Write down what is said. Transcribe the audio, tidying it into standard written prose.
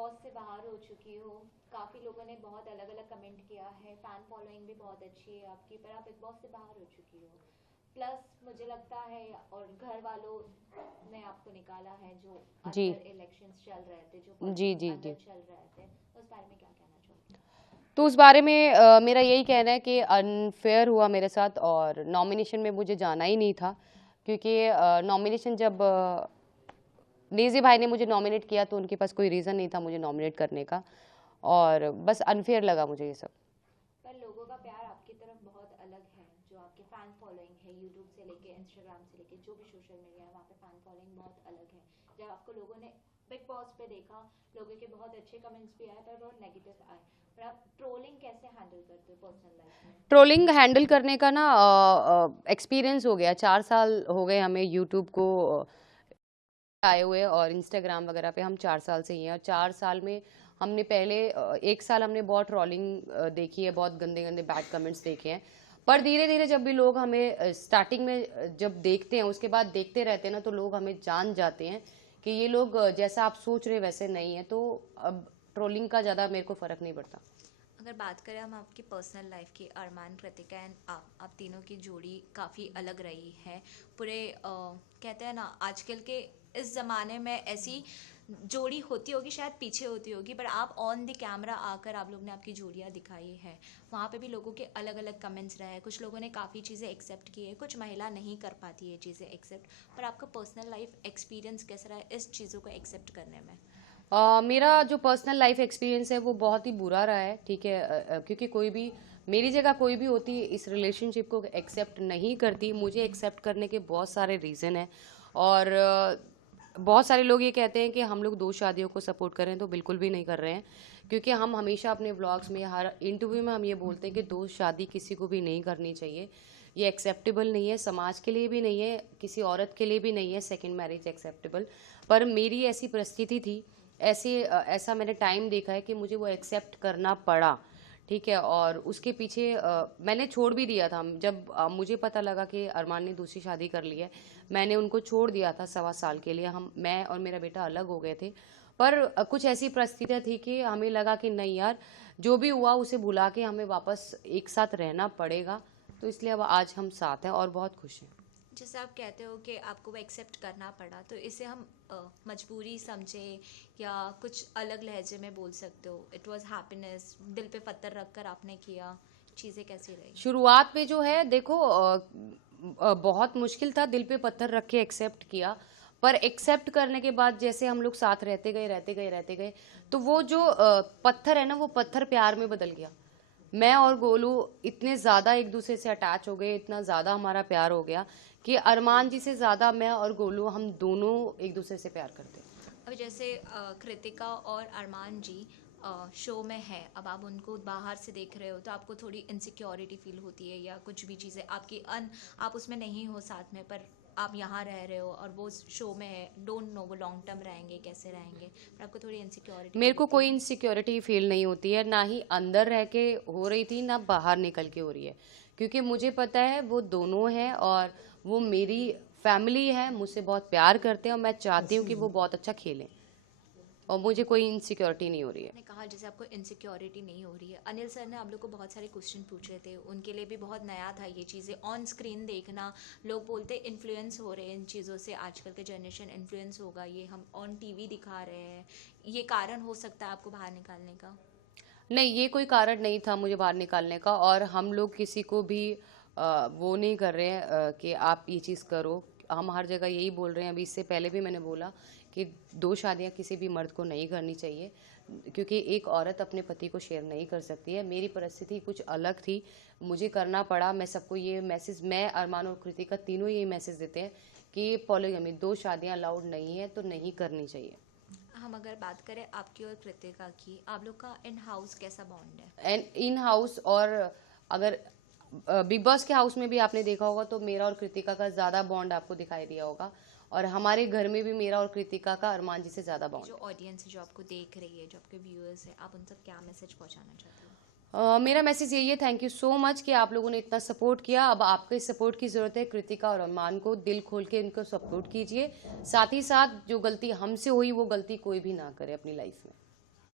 Boss से बाहर हो चुकी हो, काफी लोगों ने बहुत अलग अलग कमेंट किया है, फैन फॉलोइंग भी बहुत अच्छी है आपकी, पर आप बिग बॉस से बाहर हो चुकी हो। प्लस मुझे लगता है और घर वालों ने आपको निकाला है, जो जी अंदर इलेक्शंस चल रहे थे, जो जी पॉलिटिक्स जी जी। अंदर चल रहे थे, उस बारे में क्या कहना चाहोगे? तो उस बारे में मेरा यही कहना है कि अनफेयर हुआ मेरे साथ, और नॉमिनेशन में मुझे जाना ही नहीं था। क्योंकि नॉमिनेशन जब नेजी भाई ने मुझे नॉमिनेट किया तो उनके पास कोई रीज़न नहीं था मुझे नॉमिनेट करने का, और बस अनफेयर लगा मुझे ये सब। पर लोगों का प्यार आपकी तरफ बहुत अलग है, जो आपके फैन फॉलोइंग है यूट्यूब से लेके इंस्टाग्राम से लेके जो भी सोशल मीडिया है, वहाँ पे फैन फॉलोइंग बहुत अलग है। जब आपको लोगों ने बिग बॉस पे देखा, लोगों के बहुत अच्छे कमेंट्स भी आए पर बहुत नेगेटिव आए, पर आप ट्रोलिंग कैसे हैंडल करते हो पर्सनल लाइफ में? ट्रोलिंग हैंडल करने का ना एक्सपीरियंस हो गया, 4 साल हो गए हमें यूट्यूब को आए हुए, और इंस्टाग्राम वगैरह पे हम 4 साल से ही हैं। और 4 साल में हमने पहले 1 साल हमने बहुत ट्रोलिंग देखी है, बहुत गंदे गंदे बैड कमेंट्स देखे हैं। पर धीरे धीरे जब भी लोग हमें स्टार्टिंग में जब देखते हैं, उसके बाद देखते रहते हैं ना, तो लोग हमें जान जाते हैं कि ये लोग जैसा आप सोच रहे वैसे नहीं है। तो अब ट्रोलिंग का ज़्यादा मेरे को फ़र्क नहीं पड़ता। अगर बात करें हम आपकी पर्सनल लाइफ की, अरमान, कृतिका एंड आप तीनों की जोड़ी काफ़ी अलग रही है। पूरे कहते हैं ना, आजकल के इस ज़माने में ऐसी जोड़ी होती होगी, शायद पीछे होती होगी, पर आप ऑन द कैमरा आकर आप लोग ने आपकी जोड़ियाँ दिखाई है। वहाँ पे भी लोगों के अलग अलग कमेंट्स रहे हैं, कुछ लोगों ने काफ़ी चीज़ें एक्सेप्ट की है, कुछ महिला नहीं कर पाती है चीज़ें एक्सेप्ट। पर आपका पर्सनल लाइफ एक्सपीरियंस कैसा रहा है इस चीज़ों को एक्सेप्ट करने में? मेरा जो पर्सनल लाइफ एक्सपीरियंस है वो बहुत ही बुरा रहा है, ठीक है। क्योंकि कोई भी मेरी जगह कोई भी होती इस रिलेशनशिप को एक्सेप्ट नहीं करती। मुझे एक्सेप्ट करने के बहुत सारे रीज़न हैं, और बहुत सारे लोग ये कहते हैं कि हम लोग 2 शादियों को सपोर्ट करें, तो बिल्कुल भी नहीं कर रहे हैं। क्योंकि हम हमेशा अपने व्लॉग्स में, हर इंटरव्यू में हम ये बोलते हैं कि 2 शादी किसी को भी नहीं करनी चाहिए। ये एक्सेप्टेबल नहीं है, समाज के लिए भी नहीं है, किसी औरत के लिए भी नहीं है सेकेंड मैरिज एक्सेप्टेबल। पर मेरी ऐसी परिस्थिति थी, ऐसा मैंने टाइम देखा है कि मुझे वो एक्सेप्ट करना पड़ा, ठीक है। और उसके पीछे मैंने छोड़ भी दिया था। जब मुझे पता लगा कि अरमान ने दूसरी शादी कर ली है, मैंने उनको छोड़ दिया था 1.25 साल के लिए। मैं और मेरा बेटा अलग हो गए थे। पर कुछ ऐसी परिस्थितियाँ थी कि हमें लगा कि नहीं यार, जो भी हुआ उसे भुला के हमें वापस एक साथ रहना पड़ेगा। तो इसलिए अब आज हम साथ हैं और बहुत खुश हैं। जैसे आप कहते हो कि आपको वो एक्सेप्ट करना पड़ा, तो इसे हम मजबूरी समझे या कुछ अलग लहजे में बोल सकते हो? इट वाज हैप्पीनेस, दिल पे पत्थर रखकर आपने किया, चीज़ें कैसी रही? शुरुआत में जो है देखो, बहुत मुश्किल था, दिल पे पत्थर रख के एक्सेप्ट किया। पर एक्सेप्ट करने के बाद जैसे हम लोग साथ रहते गए, तो वो जो पत्थर है ना, वो पत्थर प्यार में बदल गया। मैं और गोलू इतने ज़्यादा एक दूसरे से अटैच हो गए, इतना ज़्यादा हमारा प्यार हो गया कि अरमान जी से ज़्यादा मैं और गोलू, हम दोनों एक दूसरे से प्यार करते हैं। अब जैसे कृतिका और अरमान जी शो में है, अब आप उनको बाहर से देख रहे हो तो आपको थोड़ी इनसिक्योरिटी फील होती है, या कुछ भी चीज़ें आपकी आप उसमें नहीं हो साथ में, पर आप यहाँ रह रहे हो और वो शो में है, डोंट नो वो लॉन्ग टर्म रहेंगे कैसे रहेंगे, पर आपको थोड़ी इनसिक्योरिटी मेरे फील को होती कोई है? इनसिक्योरिटी फील नहीं होती है, ना ही अंदर रह के हो रही थी, ना बाहर निकल के हो रही है। क्योंकि मुझे पता है वो दोनों हैं, और वो मेरी फैमिली है, मुझसे बहुत प्यार करते हैं, और मैं चाहती हूँ कि वो बहुत अच्छा खेलें, और मुझे कोई इनसिक्योरिटी नहीं हो रही है। आपने कहा जैसे आपको इनसिक्योरिटी नहीं हो रही है, अनिल सर ने आप लोग को बहुत सारे क्वेश्चन पूछे थे, उनके लिए भी बहुत नया था ये चीज़ें ऑन स्क्रीन देखना। लोग बोलते इन्फ्लुएंस हो रहे हैं इन चीज़ों से, आजकल के जनरेशन इन्फ्लुएंस होगा, ये हम ऑन टीवी दिखा रहे हैं, ये कारण हो सकता है आपको बाहर निकालने का? नहीं, ये कोई कारण नहीं था मुझे बाहर निकालने का, और हम लोग किसी को भी वो नहीं कर रहे हैं कि आप ये चीज़ करो। हम हर जगह यही बोल रहे हैं, अभी इससे पहले भी मैंने बोला कि 2 शादियां किसी भी मर्द को नहीं करनी चाहिए, क्योंकि एक औरत अपने पति को शेयर नहीं कर सकती है। मेरी परिस्थिति कुछ अलग थी, मुझे करना पड़ा। मैं सबको ये मैसेज, मैं, अरमान और कृतिका तीनों यही मैसेज देते हैं कि पॉलीगमी, 2 शादियां अलाउड नहीं है, तो नहीं करनी चाहिए। हम अगर बात करें आपकी और कृतिका की, आप लोग का इन हाउस कैसा बॉन्ड है? एंड इन हाउस, और अगर बिग बॉस के हाउस में भी आपने देखा होगा तो मेरा और कृतिका का ज़्यादा बॉन्ड आपको दिखाई दिया होगा, और हमारे घर में भी मेरा और कृतिका का अरमान जी से ज़्यादा जो बॉन्ड ऑडियंस है, जो आपको देख रही है, जो आपके व्यूअर्स है, आप उन तक क्या मैसेज पहुंचाना चाहते हो? है। मेरा मैसेज यही है, थैंक यू सो मच कि आप लोगों ने इतना सपोर्ट किया। अब आपके सपोर्ट की ज़रूरत है। कृतिका और अरमान को दिल खोल के इनको सपोर्ट कीजिए। साथ ही साथ जो गलती हमसे हुई वो गलती कोई भी ना करे अपनी लाइफ में।